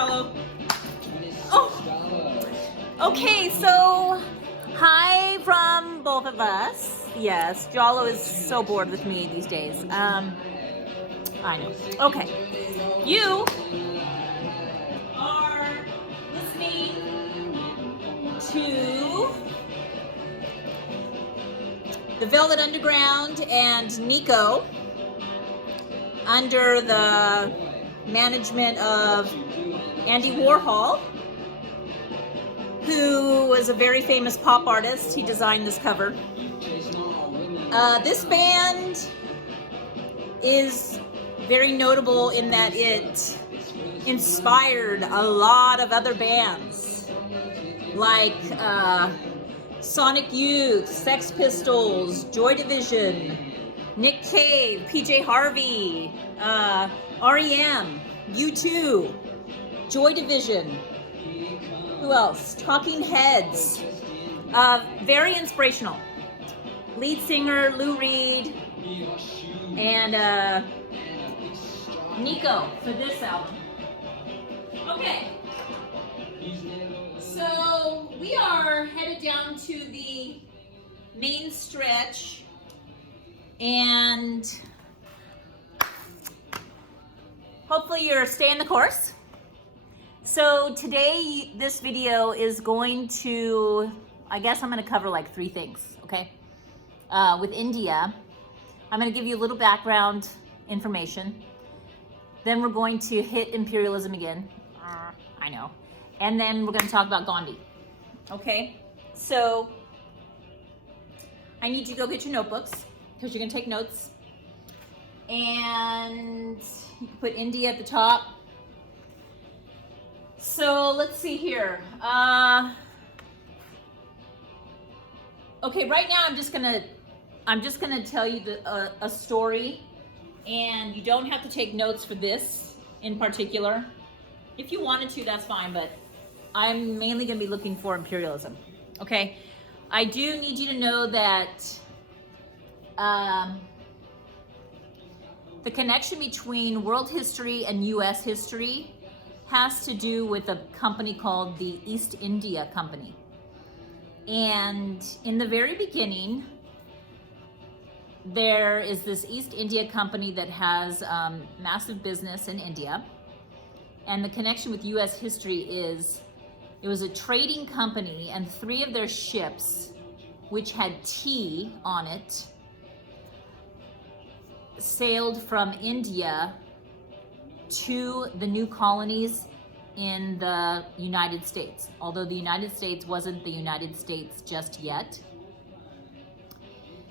Jalo. Oh, okay, so hi from both of us. Yes, Jalo is so bored with me these days. I know. Okay, you are listening to the Velvet Underground and Nico under the management of Andy Warhol, who was a very famous pop artist. He designed this cover. This band is very notable in that it inspired a lot of other bands like Sonic Youth, Sex Pistols, Joy Division, Nick Cave, PJ Harvey, REM, U2, Joy Division. Who else? Talking Heads. Very inspirational. Lead singer Lou Reed and Nico for this album. Okay. So we are headed down to the main stretch, and hopefully you're staying the course. So today this video is going to, I guess I'm going to cover like 3 things, okay? With India, I'm going to give you a little background information. Then we're going to hit imperialism again. I know. And then we're going to talk about Gandhi. Okay? So I need you to go get your notebooks because you're going to take notes. And you can put India at the top. So let's see here. Okay, right now I'm just gonna tell you a story, and you don't have to take notes for this in particular. If you wanted to, that's fine, but I'm mainly gonna be looking for imperialism. Okay, I do need you to know that the connection between world history and U.S. history has to do with a company called the East India Company. And in the very beginning, there is this East India Company that has massive business in India. And the connection with US history is it was a trading company, and 3 of their ships, which had tea on it, sailed from India to the new colonies in the United States. Although the United States wasn't the United States just yet.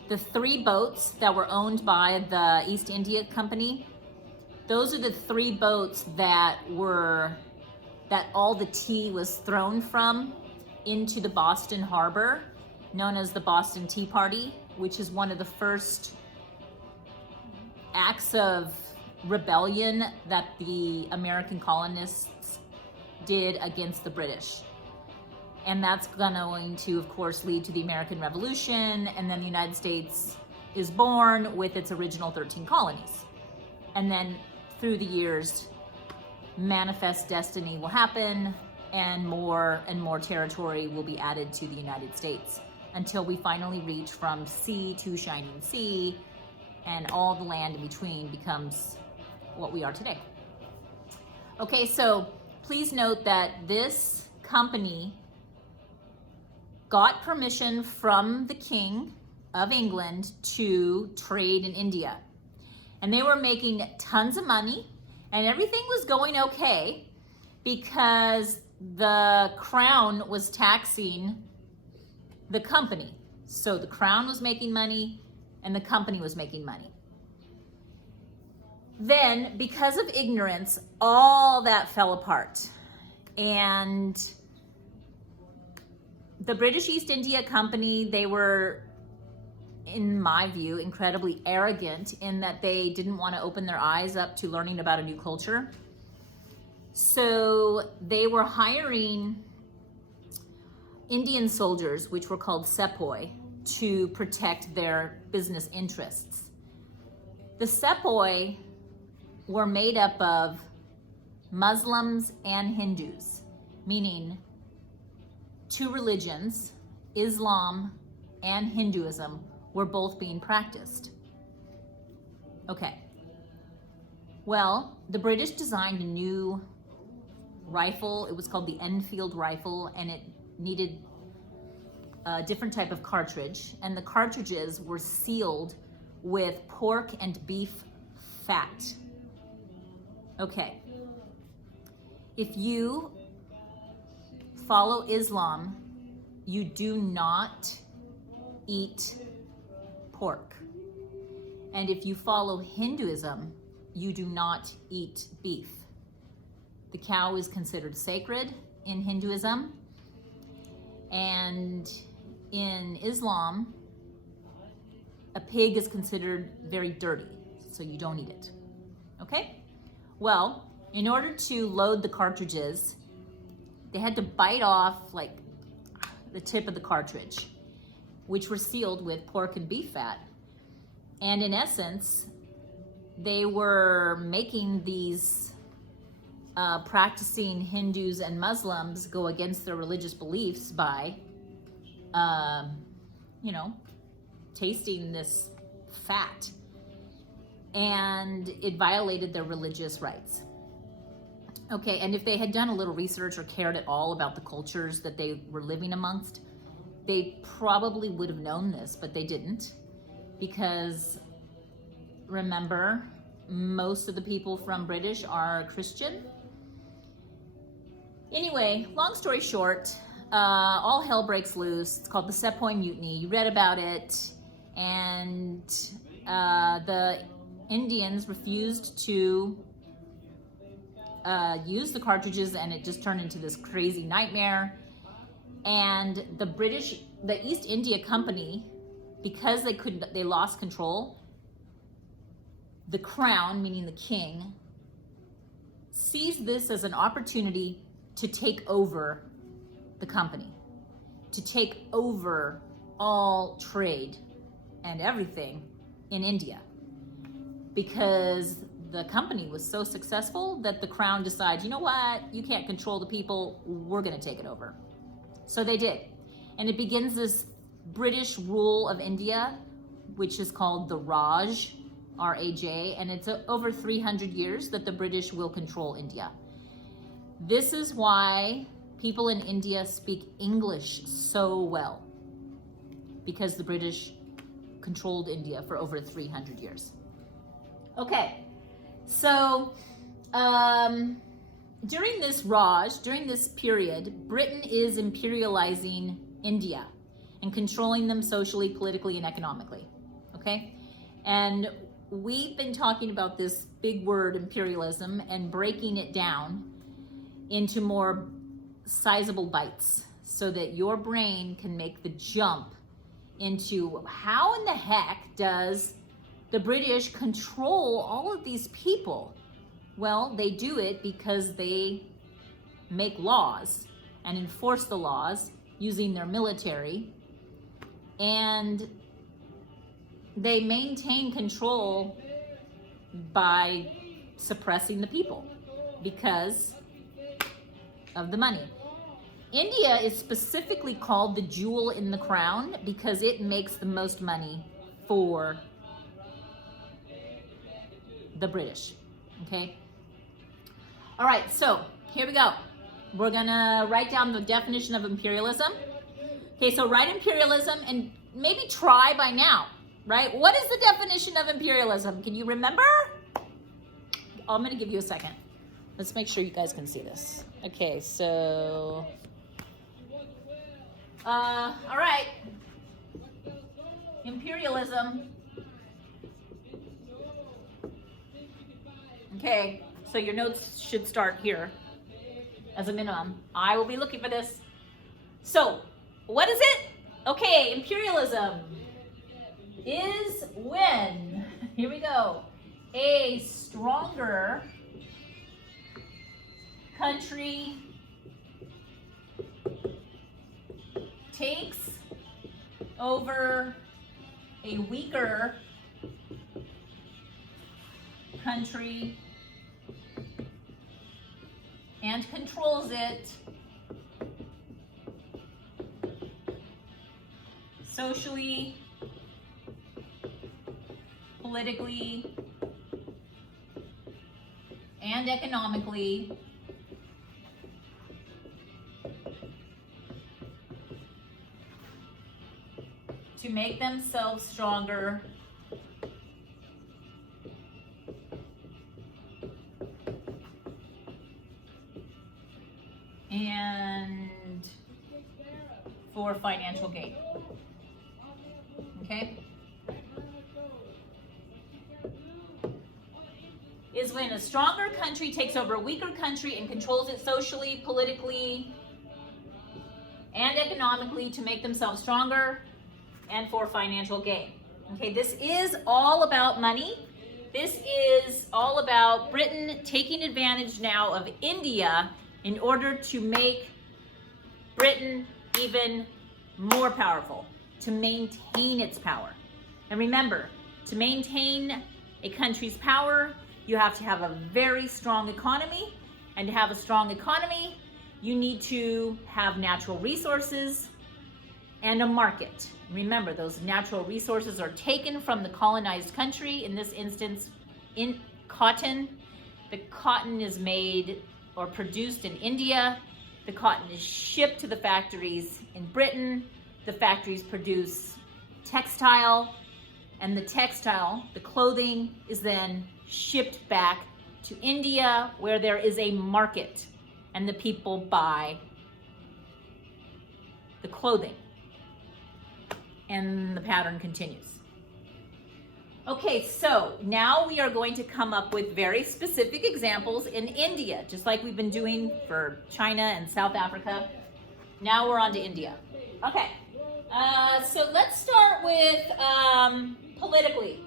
The 3 boats that were owned by the East India Company, those are the 3 boats that all the tea was thrown from into the Boston Harbor, known as the Boston Tea Party, which is one of the first acts of rebellion that the American colonists did against the British. And that's going to, of course, lead to the American Revolution, and then the United States is born with its original 13 colonies. And then through the years, manifest destiny will happen, and more territory will be added to the United States until we finally reach from sea to shining sea, and all the land in between becomes what we are today. Okay, so please note that this company got permission from the King of England to trade in India. And they were making tons of money, and everything was going okay because the crown was taxing the company. So the crown was making money and the company was making money. Then, because of ignorance, all that fell apart. And the British East India Company, they were, in my view, incredibly arrogant in that they didn't want to open their eyes up to learning about a new culture. So they were hiring Indian soldiers, which were called sepoy, to protect their business interests. The sepoy were made up of Muslims and Hindus, meaning two religions, Islam and Hinduism, were both being practiced. Okay. Well, the British designed a new rifle. It was called the Enfield rifle, and it needed a different type of cartridge. And the cartridges were sealed with pork and beef fat. Okay. If you follow Islam, you do not eat pork. And if you follow Hinduism, you do not eat beef. The cow is considered sacred in Hinduism. And in Islam, a pig is considered very dirty, so you don't eat it. Okay? Well, in order to load the cartridges, they had to bite off like the tip of the cartridge, which were sealed with pork and beef fat. And in essence, they were making these practicing Hindus and Muslims go against their religious beliefs by, tasting this fat. And it violated their religious rights. Okay, and if they had done a little research or cared at all about the cultures that they were living amongst, they probably would have known this, but they didn't. Because remember, most of the people from British are Christian. Anyway, long story short, all hell breaks loose. It's called the Sepoy Mutiny. You read about it, and the Indians refused to use the cartridges, and it just turned into this crazy nightmare. And the East India Company, because they lost control, the crown, meaning the king, sees this as an opportunity to take over the company, to take over all trade and everything in India. Because the company was so successful that the crown decided, you know what, you can't control the people, we're gonna take it over. So they did. And it begins this British rule of India, which is called the Raj, R-A-J, and it's over 300 years that the British will control India. This is why people in India speak English so well, because the British controlled India for over 300 years. Okay, so during this Raj, during this period, Britain is imperializing India and controlling them socially, politically, and economically, okay? And we've been talking about this big word, imperialism, and breaking it down into more sizable bites so that your brain can make the jump into how in the heck does the British control all of these people? Well, they do it because they make laws and enforce the laws using their military, and they maintain control by suppressing the people because of the money. India is specifically called the jewel in the crown because it makes the most money for the British, okay? All right, so here we go. We're gonna write down the definition of imperialism. Okay, so write imperialism and maybe try by now, right? What is the definition of imperialism? Can you remember? I'm gonna give you a second. Let's make sure you guys can see this. Okay, so, all right. Imperialism. Okay, so your notes should start here as a minimum. I will be looking for this. So, what is it? Okay, imperialism is when, here we go, a stronger country takes over a weaker country and controls it socially, politically, and economically, to make themselves stronger and for financial gain. Okay? Is when a stronger country takes over a weaker country and controls it socially, politically, and economically to make themselves stronger and for financial gain. Okay, this is all about money. This is all about Britain taking advantage now of India in order to make Britain even more powerful, to maintain its power. And remember, to maintain a country's power, you have to have a very strong economy. And to have a strong economy, you need to have natural resources and a market. Remember, those natural resources are taken from the colonized country, in this instance, in cotton. The cotton is made or produced in India. The cotton is shipped to the factories in Britain. The factories produce textile, and the textile, the clothing, is then shipped back to India, where there is a market and the people buy the clothing. And the pattern continues. Okay, so now we are going to come up with very specific examples in India, just like we've been doing for China and South Africa. Now we're on to India. Okay, so let's start with politically.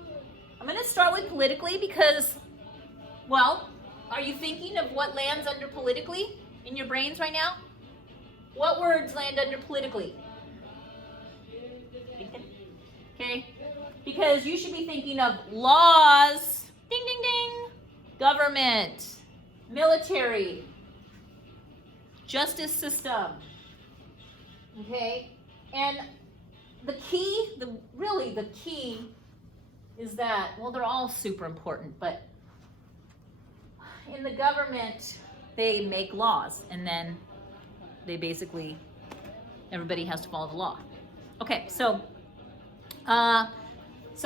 I'm going to start with politically because, well, are you thinking of what lands under politically in your brains right now? What words land under politically? Okay, because you should be thinking of laws, ding, ding, ding, government, military, justice system, okay? And the key, the key is that, well, they're all super important, but in the government, they make laws, and then they basically, everybody has to follow the law. Okay, so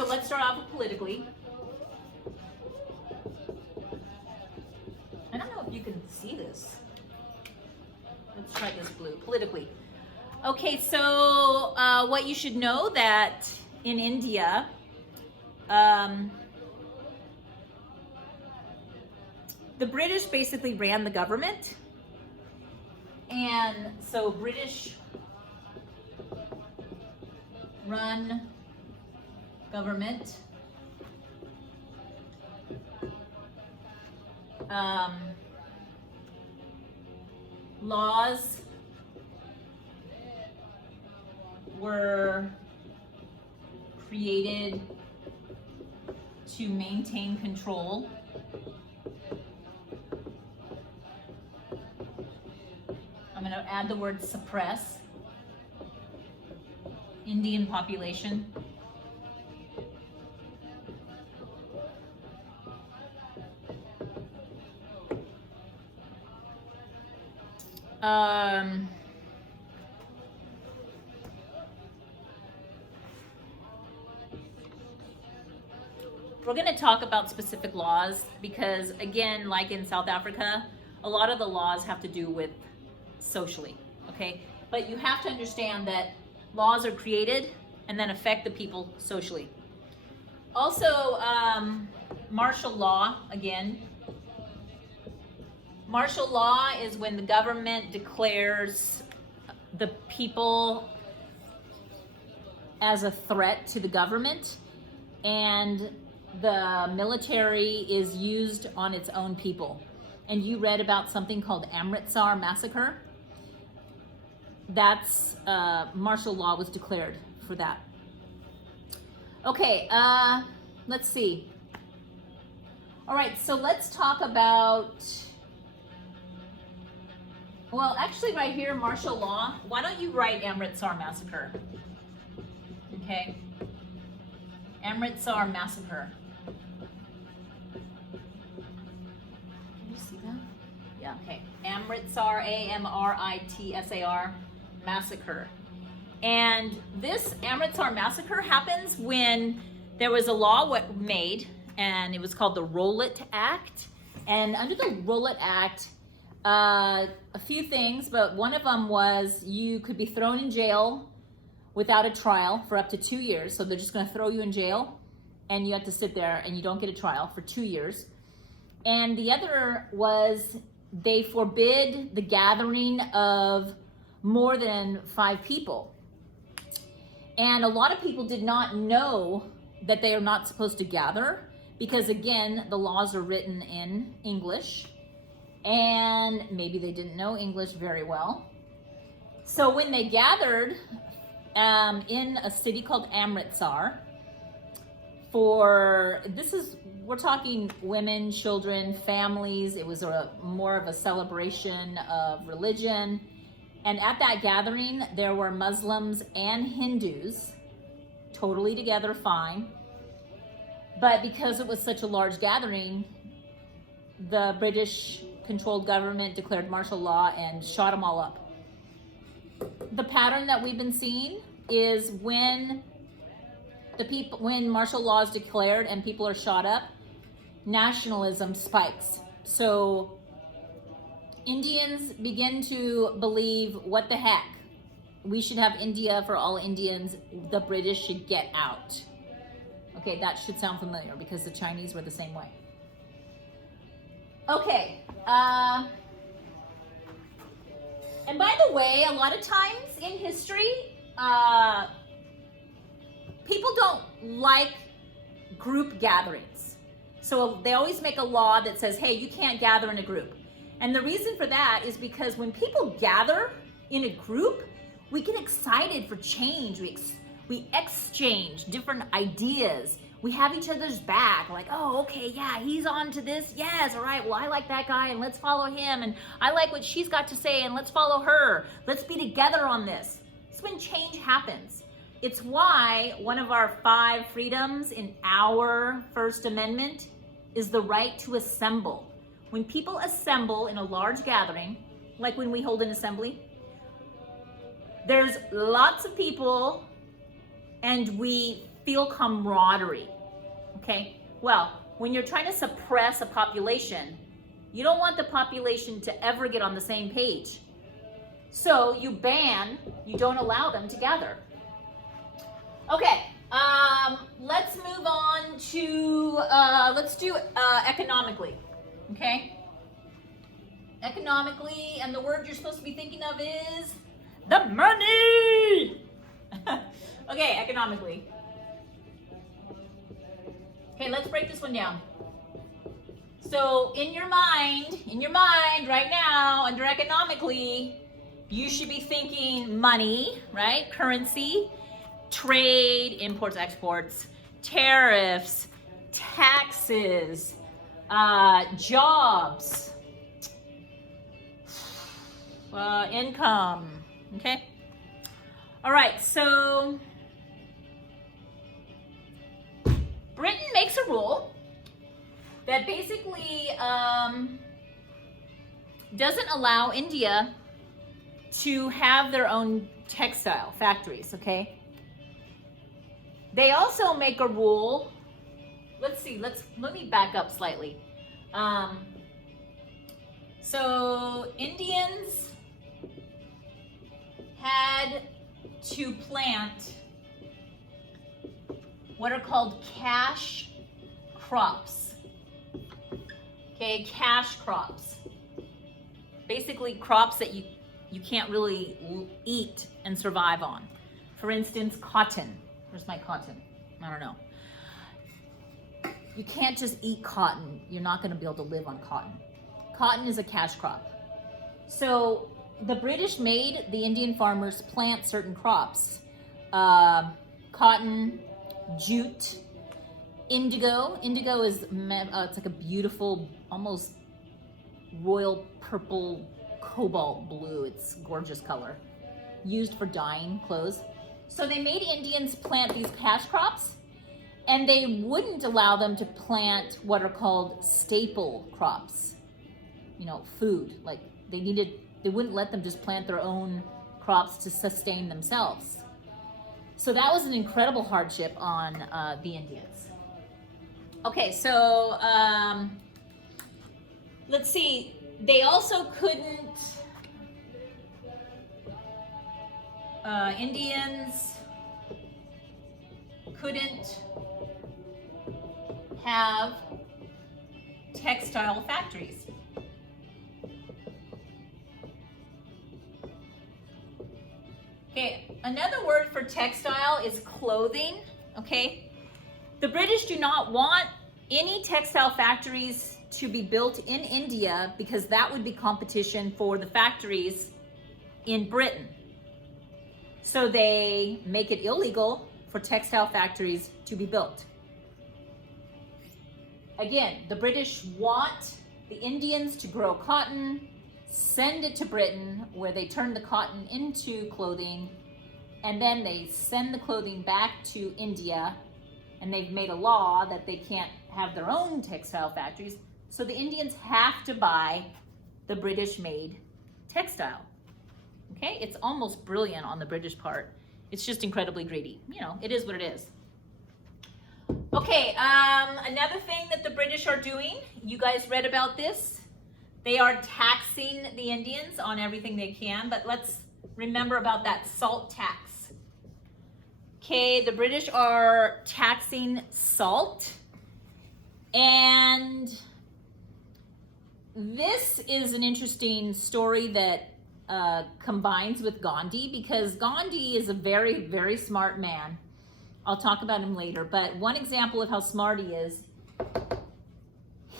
let's start off with politically. I don't know if you can see this. Let's try this blue, politically. Okay, so what you should know that in India, the British basically ran the government. And so British run government. Laws were created to maintain control. I'm going to add the word suppress. Indian population. We're going to talk about specific laws because, again, like in South Africa, a lot of the laws have to do with socially, okay? But you have to understand that laws are created and then affect the people socially. Also, martial law, again. Martial law is when the government declares the people as a threat to the government, and the military is used on its own people. And you read about something called Amritsar massacre. That's martial law was declared for that. Okay, let's see. All right, so let's talk about Well, actually right here, martial law, why don't you write Amritsar Massacre? Okay. Amritsar Massacre. Can you see that? Yeah, okay. Amritsar, Amritsar, Massacre. And this Amritsar Massacre happens when there was a law made, and it was called the Rowlatt Act. And under the Rowlatt Act, a few things, but one of them was you could be thrown in jail without a trial for up to 2 years. So they're just going to throw you in jail, and you have to sit there and you don't get a trial for 2 years. And the other was they forbid the gathering of more than 5 people. And a lot of people did not know that they are not supposed to gather because, again, the laws are written in English, and maybe they didn't know English very well. So when they gathered in a city called Amritsar, we're talking women, children, families. It was more of a celebration of religion. And at that gathering, there were Muslims and Hindus, totally together, fine. But because it was such a large gathering, the British-controlled government declared martial law and shot them all up. The pattern that we've been seeing is when martial law is declared and people are shot up, nationalism spikes. So Indians begin to believe, what the heck? We should have India for all Indians. The British should get out. Okay, that should sound familiar because the Chinese were the same way. Okay. And by the way, a lot of times in history, people don't like group gatherings. So they always make a law that says, hey, you can't gather in a group. And the reason for that is because when people gather in a group, we get excited for change. We exchange different ideas. We have each other's back. Like, oh, okay, yeah, he's on to this. Yes, all right, well, I like that guy, and let's follow him. And I like what she's got to say, and let's follow her. Let's be together on this. It's when change happens. It's why one of our 5 freedoms in our First Amendment is the right to assemble. When people assemble in a large gathering, like when we hold an assembly, there's lots of people and we feel camaraderie, okay? Well, when you're trying to suppress a population, you don't want the population to ever get on the same page. So you don't allow them to gather. Okay, let's move on to, let's do economically. Okay? Economically, and the word you're supposed to be thinking of is the money! Okay, economically. Okay, let's break this one down. So in your mind right now, under economically, you should be thinking money, right? Currency, trade, imports, exports, tariffs, taxes, jobs, income, okay? All right, so Britain makes a rule that basically doesn't allow India to have their own textile factories, okay? They also make a rule. Let me back up slightly. So Indians had to plant what are called cash crops. Okay, cash crops. Basically crops that you can't really eat and survive on. For instance, cotton. Where's my cotton? I don't know. You can't just eat cotton. You're not going to be able to live on cotton. Cotton is a cash crop. So the British made the Indian farmers plant certain crops. Cotton, jute, indigo. Indigo is it's like a beautiful, almost royal purple cobalt blue. It's a gorgeous color, used for dyeing clothes. So they made Indians plant these cash crops, and they wouldn't allow them to plant what are called staple crops, you know, food. Like they wouldn't let them just plant their own crops to sustain themselves. So that was an incredible hardship on the Indians. Okay, so let's see. They also couldn't, Indians couldn't have textile factories. Okay, another word for textile is clothing, okay? The British do not want any textile factories to be built in India because that would be competition for the factories in Britain. So they make it illegal for textile factories to be built. Again, the British want the Indians to grow cotton, send it to Britain, where they turn the cotton into clothing, and then they send the clothing back to India, and they've made a law that they can't have their own textile factories, so the Indians have to buy the British-made textile. Okay, it's almost brilliant on the British part. It's just incredibly greedy. You know, it is what it is. Okay, another thing that the British are doing, you guys read about this. They are taxing the Indians on everything they can, but let's remember about that salt tax. Okay, the British are taxing salt, and this is an interesting story that combines with Gandhi, because Gandhi is a very, very smart man. I'll talk about him later, but one example of how smart he is,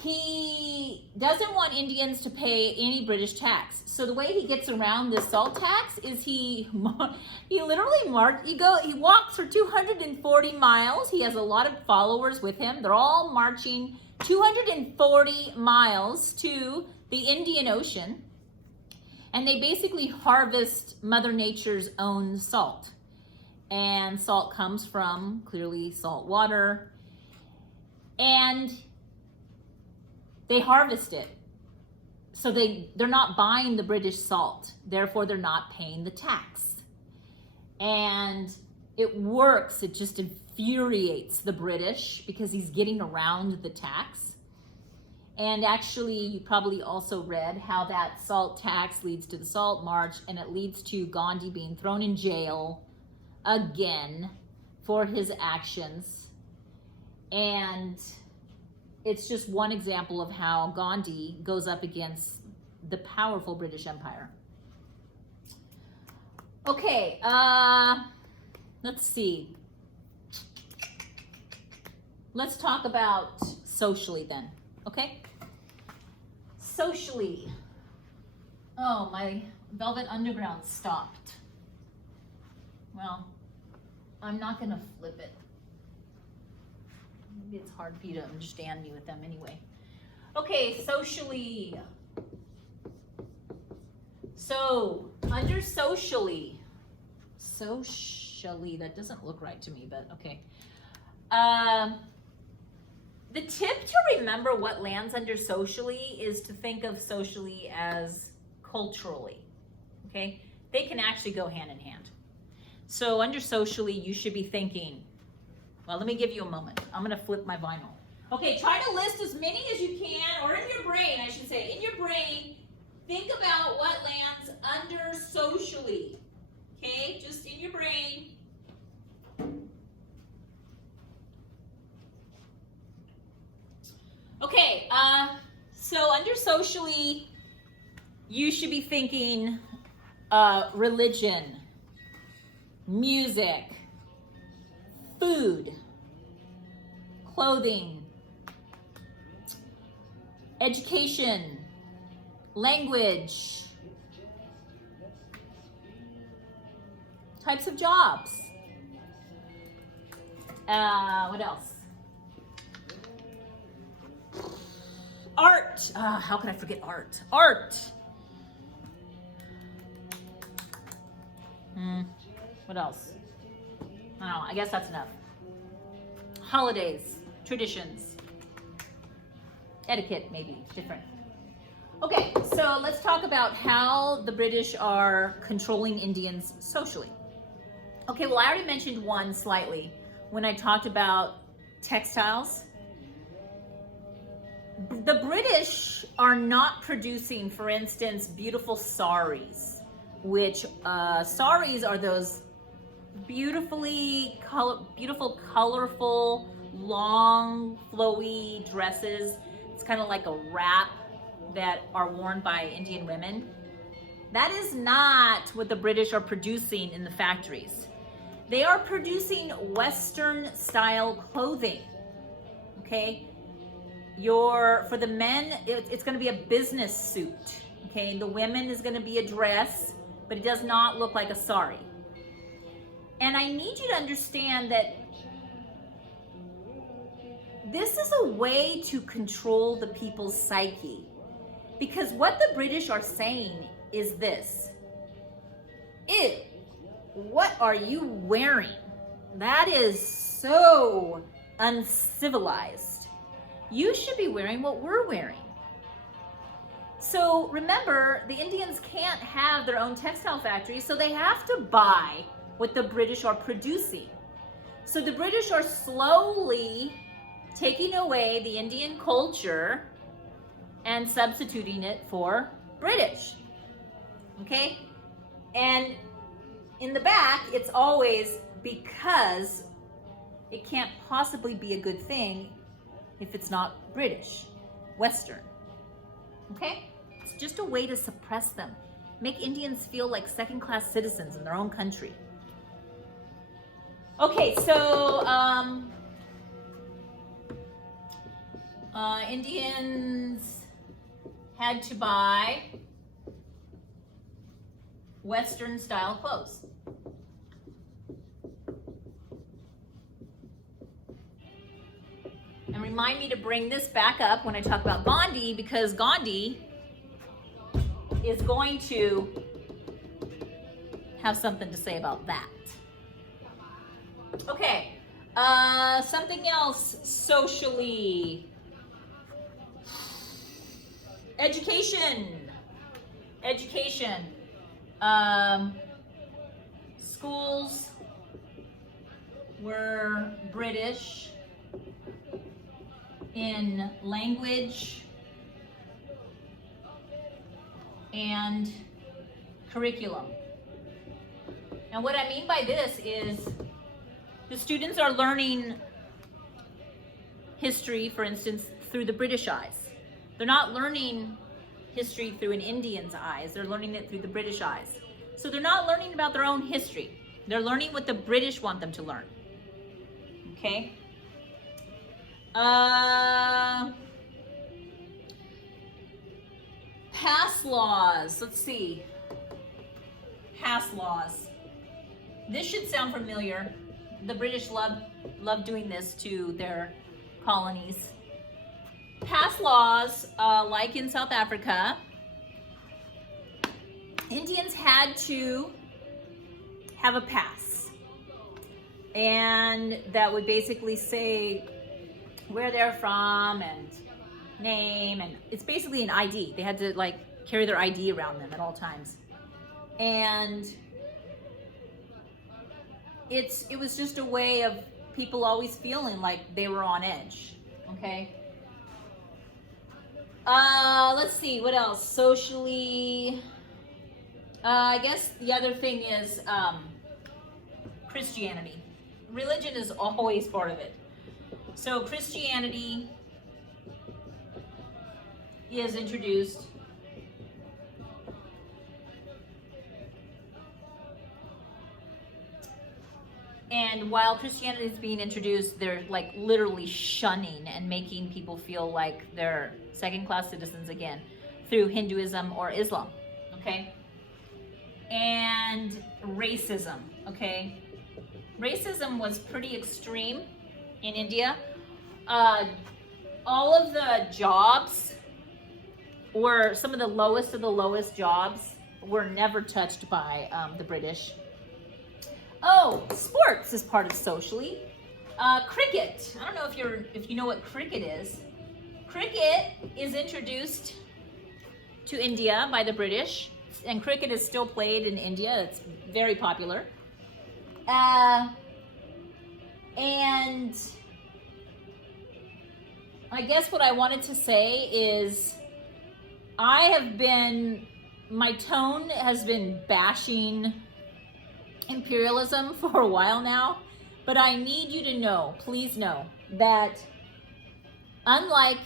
he doesn't want Indians to pay any British tax. So the way he gets around this salt tax is he literally he walks for 240 miles. He has a lot of followers with him. They're all marching 240 miles to the Indian Ocean, and they basically harvest Mother Nature's own salt. And salt comes from, clearly, salt water. And they harvest it. So they're not buying the British salt. Therefore, they're not paying the tax. And it works. It just infuriates the British because he's getting around the tax. And actually, you probably also read how that salt tax leads to the Salt March, and it leads to Gandhi being thrown in jail again for his actions. And it's just one example of how Gandhi goes up against the powerful British Empire. Okay, let's see. Let's talk about socially then, okay? Socially. Oh, my Velvet Underground stopped. Well, I'm not gonna flip it. Maybe it's hard for you to understand me with them anyway. Okay, socially. So, under socially, that doesn't look right to me, but okay. The tip to remember what lands under socially is to think of socially as culturally, okay? They can actually go hand in hand. So under socially, you should be thinking, well, let me give you a moment. I'm gonna flip my vinyl. Okay, try to list as many as you can, or in your brain, I should say, in your brain, think about what lands under socially, okay? Just in your brain. Okay, so under socially, you should be thinking religion, music, food, clothing, education, language, types of jobs. What else? Art. How can I forget art? Art. What else? I don't know. I guess that's enough. Holidays, traditions, etiquette, maybe different. Okay, so let's talk about how the British are controlling Indians socially. Okay, well, I already mentioned one slightly when I talked about textiles. The British are not producing, for instance, beautiful saris, which saris are those beautiful, colorful, long, flowy dresses. It's kind of like a wrap that are worn by Indian women. That is not what the British are producing in the factories. They are producing Western style clothing. Okay? For the men, it's going to be a business suit. Okay? And the women is going to be a dress, but it does not look like a sari. And I need you to understand that this is a way to control the people's psyche. Because what the British are saying is this. Ew, what are you wearing? That is so uncivilized. You should be wearing what we're wearing. So remember, the Indians can't have their own textile factories, so they have to buy what the British are producing. So the British are slowly taking away the Indian culture and substituting it for British. Okay? And in the back, it's always because it can't possibly be a good thing if it's not British, Western. Okay? It's just a way to suppress them. Make Indians feel like second-class citizens in their own country. Okay, so Indians had to buy Western style clothes. And remind me to bring this back up when I talk about Gandhi, because Gandhi is going to have something to say about that. Okay, something else socially. Education. Schools were British in language and curriculum. And what I mean by this is the students are learning history, for instance, through the British eyes. They're not learning history through an Indian's eyes. They're learning it through the British eyes. So they're not learning about their own history. They're learning what the British want them to learn. Okay? Pass laws. Let's see. Pass laws. This should sound familiar. The British love doing this to their colonies. Pass laws, like in South Africa, Indians had to have a pass. And that would basically say where they're from and name, and it's basically an ID. They had to carry their ID around them at all times. And it was just a way of people always feeling like they were on edge. Okay? Let's see, what else? Socially, I guess the other thing is Christianity. Religion is always part of it. So Christianity is introduced. And while Christianity is being introduced, they're literally shunning and making people feel like they're second-class citizens again through Hinduism or Islam, okay? And racism, okay? Racism was pretty extreme in India. All of the jobs were some of the lowest jobs were never touched by the British. Oh, sports is part of socially. Cricket. I don't know if you know what cricket is. Cricket is introduced to India by the British, and cricket is still played in India. It's very popular. And I guess what I wanted to say is my tone has been bashing imperialism for a while now, but I need you to know, please know, that unlike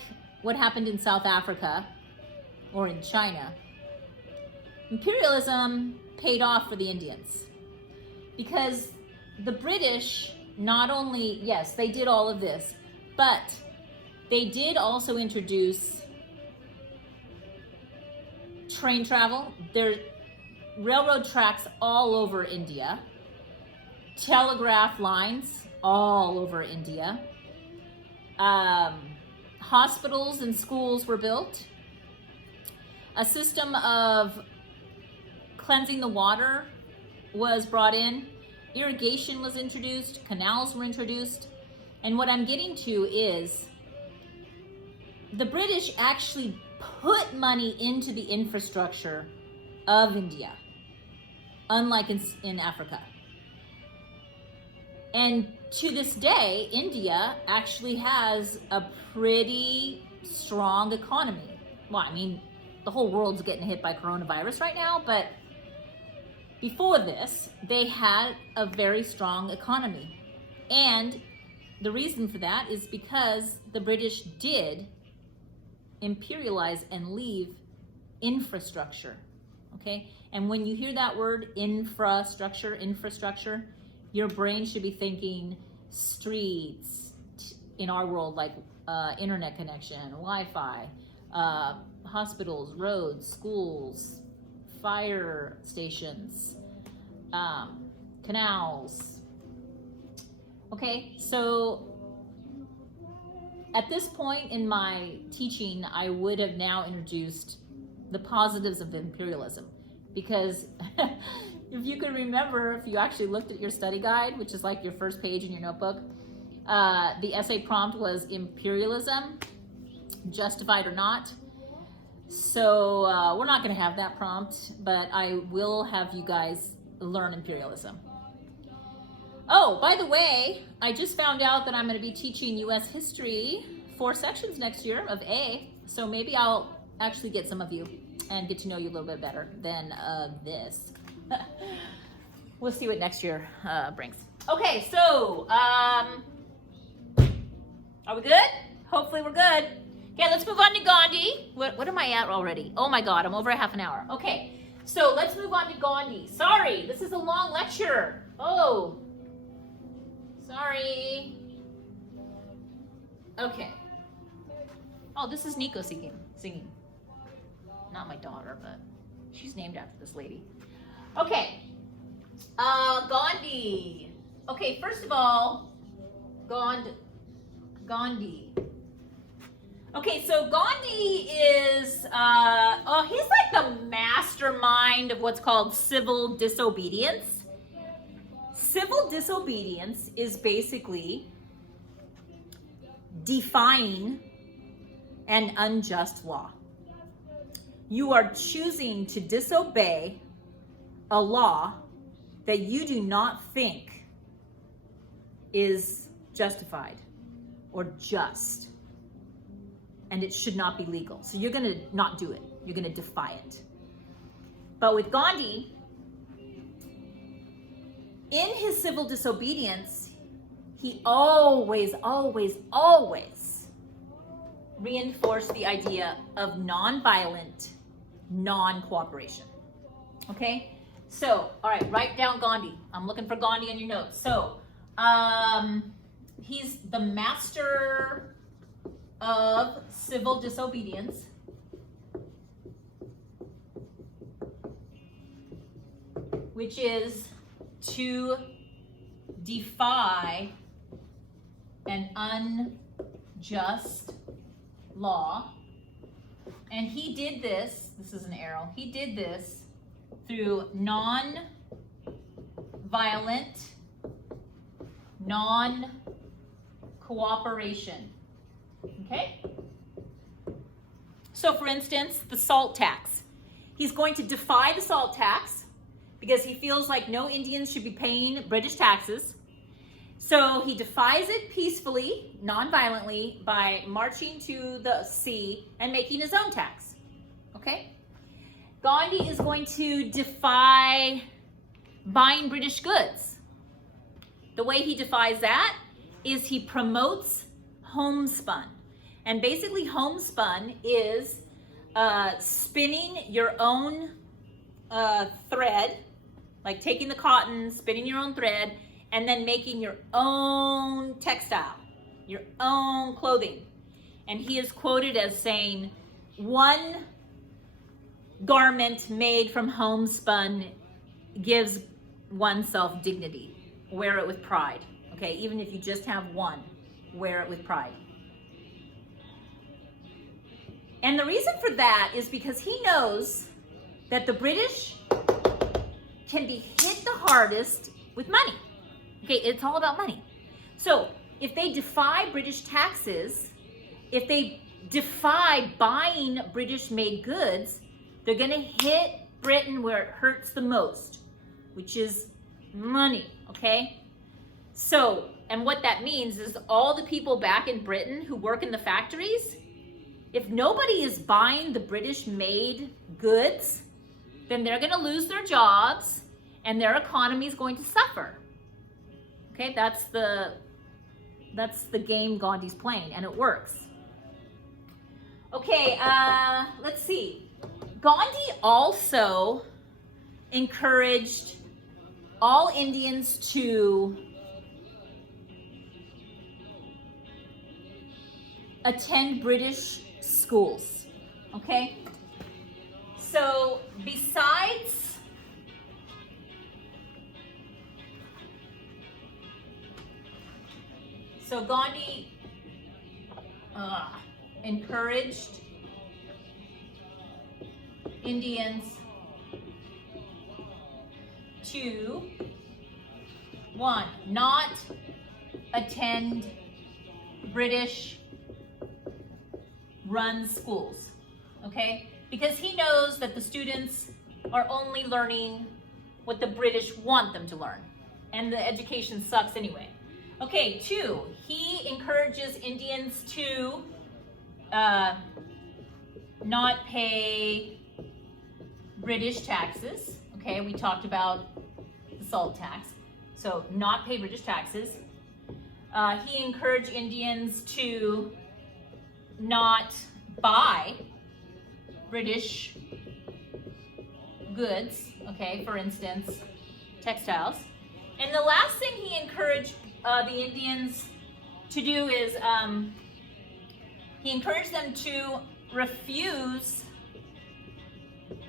what happened in South Africa or in China, imperialism paid off for the Indians. Because the British not only, yes, they did all of this, but they did also introduce train travel. There are railroad tracks all over India, telegraph lines all over India. Hospitals and schools were built. A system of cleansing the water was brought in. Irrigation was introduced. Canals were introduced. And what I'm getting to is the British actually put money into the infrastructure of India, unlike in Africa. And to this day, India actually has a pretty strong economy. Well, I mean, the whole world's getting hit by coronavirus right now, but before this, they had a very strong economy. And the reason for that is because the British did imperialize and leave infrastructure, okay? And when you hear that word infrastructure, your brain should be thinking streets, in our world, like internet connection, Wi-Fi, hospitals, roads, schools, fire stations, canals. Okay, so at this point in my teaching, I would have now introduced the positives of imperialism, because if you can remember, if you actually looked at your study guide, which is like your first page in your notebook, the essay prompt was imperialism, justified or not. So we're not going to have that prompt, but I will have you guys learn imperialism. Oh, by the way, I just found out that I'm going to be teaching U.S. history 4 sections next year of A, so maybe I'll actually get some of you and get to know you a little bit better than this. We'll see what next year brings. Okay, so are we good? Hopefully we're good. Okay, let's move on to Gandhi. What am I at already? Oh my God, I'm over a half an hour. Okay, so let's move on to Gandhi. Sorry, this is a long lecture. Oh, sorry. Okay. Oh, this is Nico singing. Not my daughter, but she's named after this lady. Okay, Gandhi. Okay, first of all, Gandhi. Okay, so Gandhi is, he's like the mastermind of what's called civil disobedience. Civil disobedience is basically defying an unjust law. You are choosing to disobey a law that you do not think is justified or just, and it should not be legal. So you're going to not do it. You're going to defy it. But with Gandhi, in his civil disobedience, he always reinforced the idea of nonviolent non-cooperation. Okay? So, all right, write down Gandhi. I'm looking for Gandhi in your notes. So, he's the master of civil disobedience. Which is to defy an unjust law. And he did this is an arrow, he did this through non-violent non-violent, non-cooperation. Okay? So for instance, the salt tax. He's going to defy the salt tax because he feels like no Indians should be paying British taxes. So he defies it peacefully, non-violently, by marching to the sea and making his own tax. Okay? Gandhi is going to defy buying British goods. The way he defies that is he promotes homespun. And basically homespun is spinning your own thread, like taking the cotton, spinning your own thread, and then making your own textile, your own clothing. And he is quoted as saying, one garment made from homespun gives oneself dignity. Wear it with pride. Okay, even if you just have one, wear it with pride. And the reason for that is because he knows that the British can be hit the hardest with money. Okay, it's all about money. So if they defy British taxes, if they defy buying British-made goods, they're going to hit Britain where it hurts the most, which is money, okay? So, and what that means is all the people back in Britain who work in the factories, if nobody is buying the British-made goods, then they're going to lose their jobs and their economy is going to suffer. Okay, that's the game Gandhi's playing, and it works. Okay, let's see. Gandhi also encouraged all Indians to attend British schools. Okay? So besides Gandhi encouraged Indians to, one, not attend British-run schools, okay? Because he knows that the students are only learning what the British want them to learn, and the education sucks anyway. Okay, two, he encourages Indians to not pay British taxes. Okay, we talked about the salt tax. So not pay British taxes. He encouraged Indians to not buy British goods, okay, for instance, textiles. And the last thing he encouraged the Indians to do is he encouraged them to refuse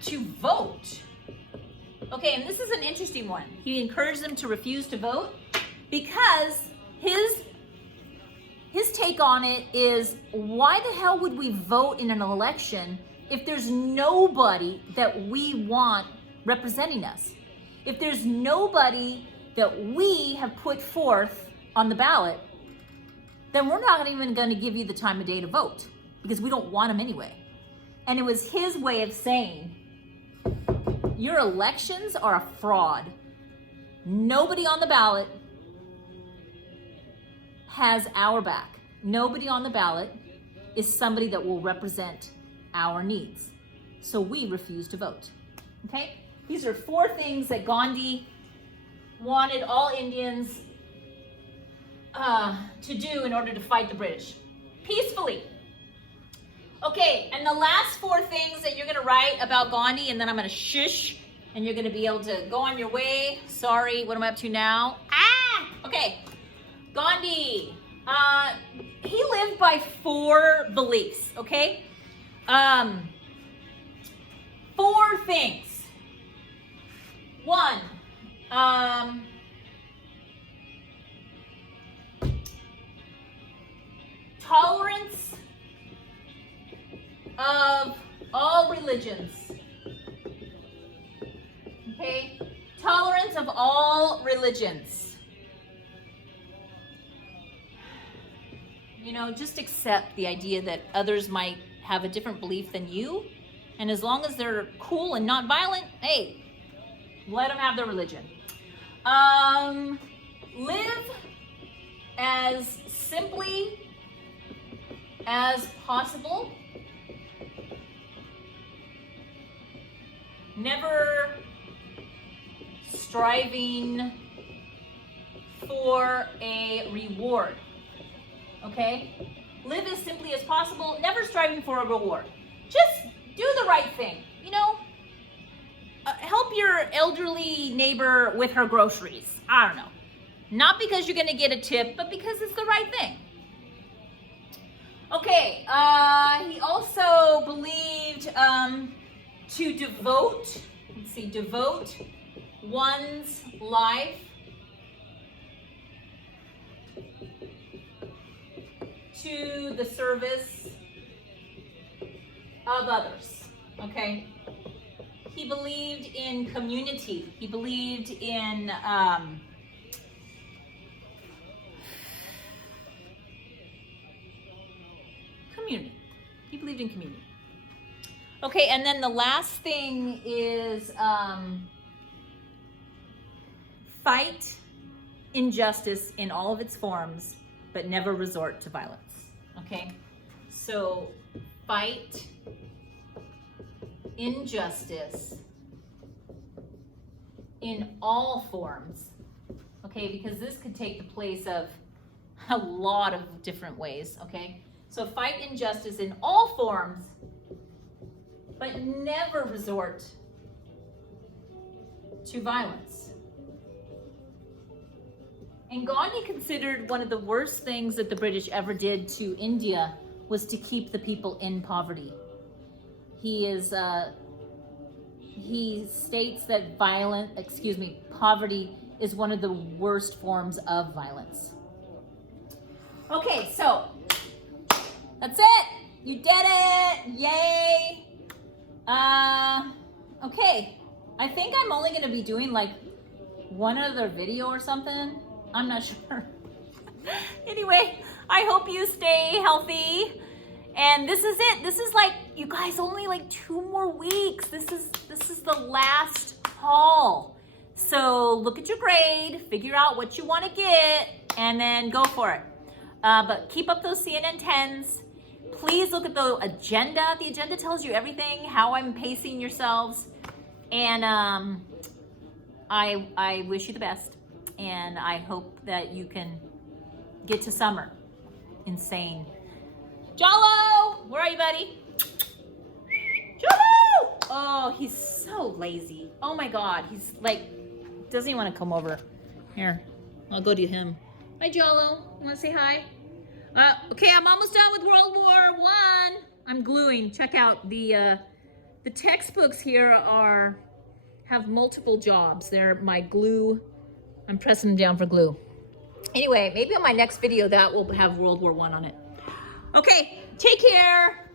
to vote. Okay, and this is an interesting one. He encouraged them to refuse to vote because his take on it is, why the hell would we vote in an election if there's nobody that we want representing us? If there's nobody that we have put forth on the ballot, then we're not even going to give you the time of day to vote because we don't want them anyway. And it was his way of saying, your elections are a fraud. Nobody on the ballot has our back. Nobody on the ballot is somebody that will represent our needs. So we refuse to vote. Okay? These are 4 things that Gandhi wanted all Indians to do in order to fight the British peacefully. Okay, and the last 4 things that you're going to write about Gandhi, and then I'm going to shush, and you're going to be able to go on your way. Sorry, what am I up to now? Okay, Gandhi. He lived by 4 beliefs, okay? 4 things. 1, tolerance of all religions. Okay? Tolerance of all religions. You know, just accept the idea that others might have a different belief than you. And as long as they're cool and not violent, hey, let them have their religion. Live as simply as possible. Never striving for a reward. Okay? Live as simply as possible, never striving for a reward. Just do the right thing, you know? Help your elderly neighbor with her groceries. I don't know. Not because you're gonna get a tip, but because it's the right thing. Okay, he also believed to devote one's life to the service of others, okay? He believed in community. He believed in community. He believed in community. Okay, and then the last thing is fight injustice in all of its forms, but never resort to violence. Okay, so fight injustice in all forms. Okay, because this could take the place of a lot of different ways. Okay, so fight injustice in all forms, but never resort to violence. And Gandhi considered one of the worst things that the British ever did to India was to keep the people in poverty. He states that poverty is one of the worst forms of violence. Okay, so that's it. You did it. Yay. Okay. I think I'm only going to be doing like one other video or something. I'm not sure. Anyway, I hope you stay healthy. And this is it. This is like, you guys, only like 2 more weeks. This is the last haul. So look at your grade, figure out what you want to get, and then go for it. But keep up those CNN 10s. Please look at the agenda. The agenda tells you everything, how I'm pacing yourselves. And I wish you the best. And I hope that you can get to summer. Insane. Jolo! Where are you, buddy? Jolo! Oh, he's so lazy. Oh my God. He's like, doesn't even want to come over. Here, I'll go to him. Hi, Jolo. You want to say hi? Okay, I'm almost done with World War I. I'm gluing. Check out the textbooks here have multiple jobs. They're my glue. I'm pressing them down for glue. Anyway, maybe on my next video that will have World War I on it. Okay, take care.